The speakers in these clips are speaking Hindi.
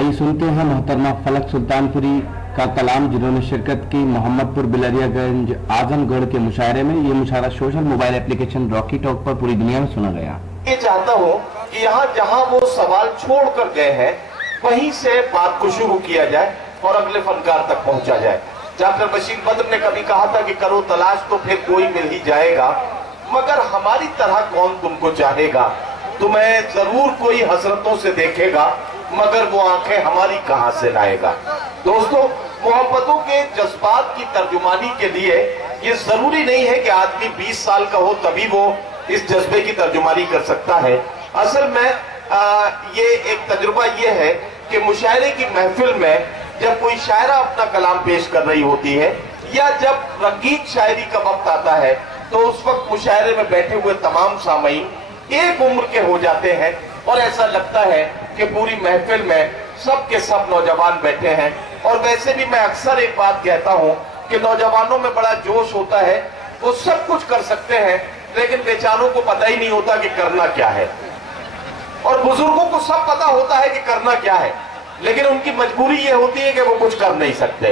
आइए सुनते हैं मोहतरमा फलक सुल्तानपुरी का कलाम, जिन्होंने शिरकत की मोहम्मदपुर बिलरियागंज आजमगढ़ के मुशायरे में। ये मुशायरा social mobile application Rocky Talk पर पूरी दुनिया में सुना गया। ये चाहता हूँ कि यहाँ जहाँ वो सवाल छोड़ कर गए हैं वहीं से बात को शुरू किया जाए और अगले फनकार तक पहुंचा जाए। डॉक्टर बशीर बद्र ने कभी कहा था कि करो तलाश तो फिर कोई मिल ही जाएगा, मगर हमारी तरह कौन तुमको चाहेगा। तुम्हें जरूर कोई हसरतों से देखेगा, मगर वो आंखें हमारी कहां से लाएगा। दोस्तों, मोहब्बतों के जज्बात की तर्जुमानी के लिए ये जरूरी नहीं है कि आदमी 20 साल का हो तभी वो इस जज्बे की तर्जुमानी कर सकता है। असल में ये एक तजुर्बा ये है कि मुशायरे की महफिल में जब कोई शायरा अपना कलाम पेश कर रही होती है या जब रंगीन शायरी का वक्त आता है, तो उस वक्त मुशायरे में बैठे हुए तमाम सामीन एक उम्र के हो जाते हैं और ऐसा लगता है कि पूरी महफिल में सब के सब नौजवान बैठे हैं। और वैसे भी मैं अक्सर एक बात कहता हूं कि नौजवानों में बड़ा जोश होता है, वो सब कुछ कर सकते हैं, लेकिन बेचारों को पता ही नहीं होता कि करना क्या है। और बुजुर्गों को सब पता होता है कि करना क्या है, लेकिन उनकी मजबूरी ये होती है कि वो कुछ कर नहीं सकते।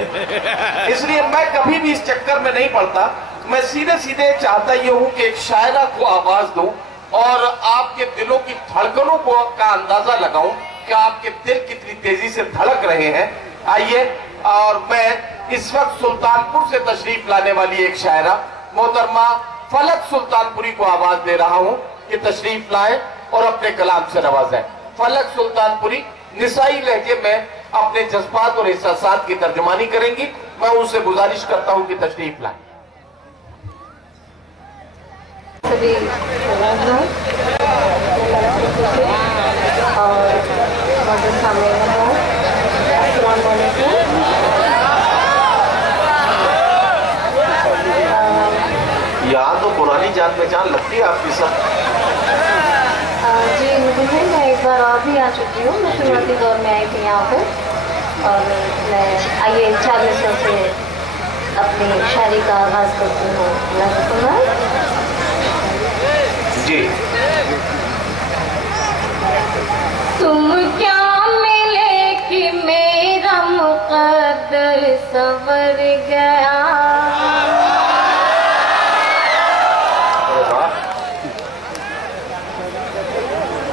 इसलिए मैं कभी भी इस चक्कर में नहीं पड़ता। मैं सीधे सीधे चाहता ये हूं कि एक शायरा को आवाज दूं और आपके दिलों की धड़कनों को का अंदाजा लगाऊं कि आपके दिल कितनी तेजी से धड़क रहे हैं। आइए, और मैं इस वक्त सुल्तानपुर से तशरीफ लाने वाली एक शायरा मोहतरमा फलक सुल्तानपुरी को आवाज दे रहा हूं कि तशरीफ लाए और अपने कलाम से नवाजें। फलक सुल्तानपुरी निसाई लहजे में अपने जज्बात और एहसासात की तर्जुमानी करेंगी। मैं उनसे गुजारिश करता हूं कि तशरीफ लाएं। यहाँ तो पुरानी जान पहचान लगती है आपकी सब। जी मुझे, मैं एक बार और भी आ चुकी हूँ। मैं शुरुआती दौर में आई थी यहाँ पर, और मैं आइए 40 से अपनी शायरी का आगाज करती हूँ। जी, तुम क्या मिले कि मेरा मुकद्दर संवर गया,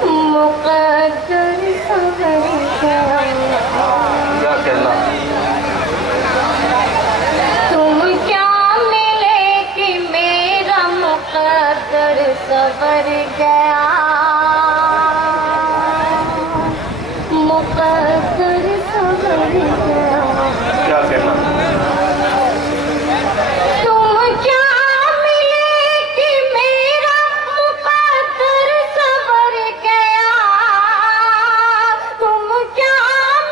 मुकद्दर संवर गया। क्या कहना। तुम क्या मिले कि मेरा मुकद्दर संवर गया, मुकद्दर संवर गया। क्या कहना। तुम क्या मिले कि मेरा मुकद्दर संवर गया, तुम क्या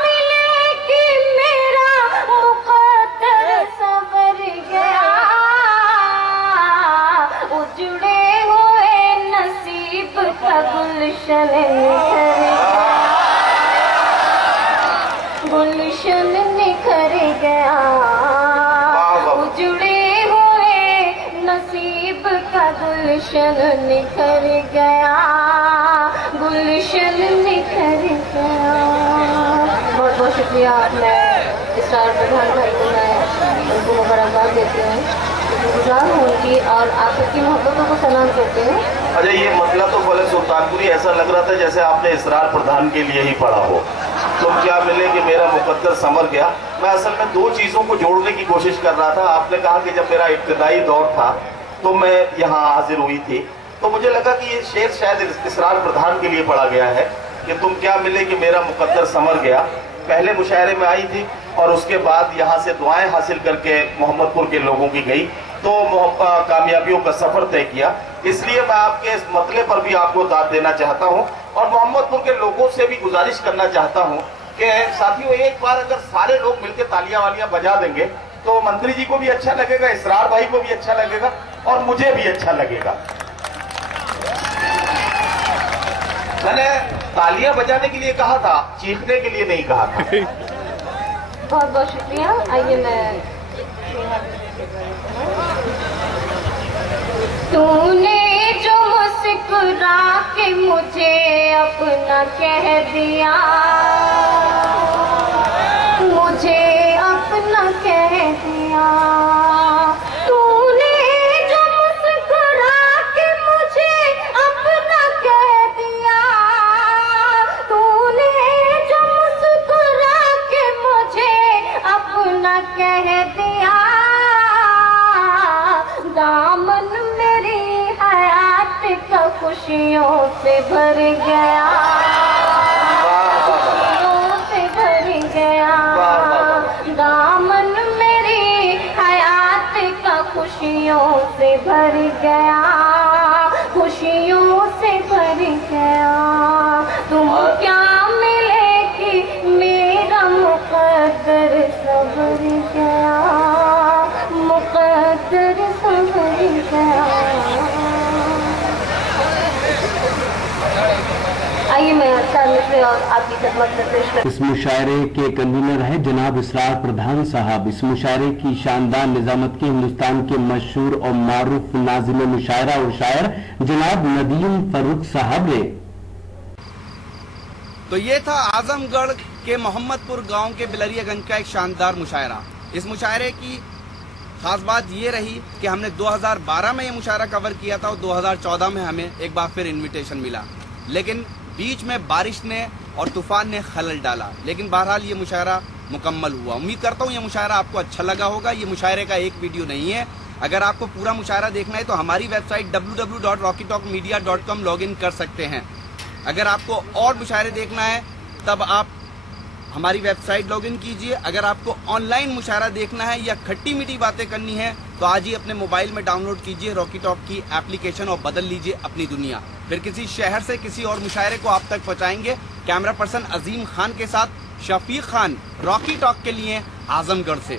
मिले कि मेरा मुकद्दर संवर गया। उजड़े हुए नसीब का गुलशन गुलशन निखर गया, उजड़े हुए नसीब का गुलशन निखर गया, गुलशन निखर गया। बहुत बहुत शुक्रिया। मैं इसरार प्रधान भाई को मैं उनको मुबारकबाद देती हूँ, गुजार हूँ उनकी, और आप सबकी मोहब्बतों को सलाम करते हैं। अरे ये मतलब तो फलक सुल्तानपुरी ऐसा लग रहा था जैसे आपने इसरार प्रधान के लिए ही पढ़ा हो। तुम क्या मिले कि मेरा मुकद्दर संवर गया। मैं असल में दो चीजों को जोड़ने की कोशिश कर रहा था। आपने कहा कि जब मेरा इब्तदाई दौर था तो मैं यहाँ हाजिर हुई थी, तो मुझे लगा कि ये शेर शायद इसरार प्रधान के लिए पढ़ा गया है कि तुम क्या मिले कि मेरा मुकद्दर संवर गया। पहले मुशायरे में आई थी और उसके बाद यहाँ से दुआएं हासिल करके मोहम्मदपुर के लोगों की गई, तो कामयाबियों का सफर तय किया। इसलिए मैं आपके इस मतले पर भी आपको दाद देना चाहता हूँ और मोहम्मदपुर के लोगों से भी गुजारिश करना चाहता हूँ कि साथियों, एक बार अगर सारे लोग मिलकर तालियां वालियां बजा देंगे तो मंत्री जी को भी अच्छा लगेगा, इसरार भाई को भी अच्छा लगेगा और मुझे भी अच्छा लगेगा। मैंने तालियां बजाने के लिए कहा था, चीखने के लिए नहीं कहा था। बहुत बहुत शुक्रिया। आइए, मैं तूने जो मुस्कुरा के मुझे अपना कह दिया, खुशियों से भर गया, खुशियों से भर गया। दामन मेरी हयात का खुशियों से भर गया, खुशियों से भर गया। तुम क्या मिले कि मेरा मुकद्दर संवर गया, मुकद्दर संवर गया। आइए मैं शामिल और आपकी खिदमत में पेश कर। इस मुशायरे के कन्वीनर है जनाब इसरार प्रधान साहब। इस मुशायरे की शानदार निजामत की हिंदुस्तान के मशहूर और मारूफ नाज़िम मुशायरा और शायर जनाब नदीम फर्रुख साहब ने। तो ये था आजमगढ़ के मोहम्मदपुर गांव के बिलरियागंज का एक शानदार मुशायरा। इस मुशायरे की खास बात ये रही कि हमने 2012 में ये मुशायरा कवर किया था और 2014 में हमें एक बार फिर इनविटेशन मिला, लेकिन बीच में बारिश ने और तूफान ने खलल डाला। लेकिन बहरहाल ये मुशायरा मुकम्मल हुआ। उम्मीद करता हूँ ये मुशायरा आपको अच्छा लगा होगा। ये मुशायरे का एक वीडियो नहीं है। अगर आपको पूरा मुशायरा देखना है तो हमारी वेबसाइट www.rockytalkmedia.com लॉगिन कर सकते हैं। अगर आपको और मुशायरे देखना है तब आप हमारी वेबसाइट लॉगिन कीजिए। अगर आपको ऑनलाइन मुशायरा देखना है या खट्टी मीठी बातें करनी है तो आज ही अपने मोबाइल में डाउनलोड कीजिए रॉकी टॉक की एप्लीकेशन और बदल लीजिए अपनी दुनिया। फिर किसी शहर से किसी और मुशायरे को आप तक पहुंचाएंगे। कैमरा पर्सन अजीम खान के साथ शफीक खान, रॉकी टॉक के लिए आजमगढ़ से।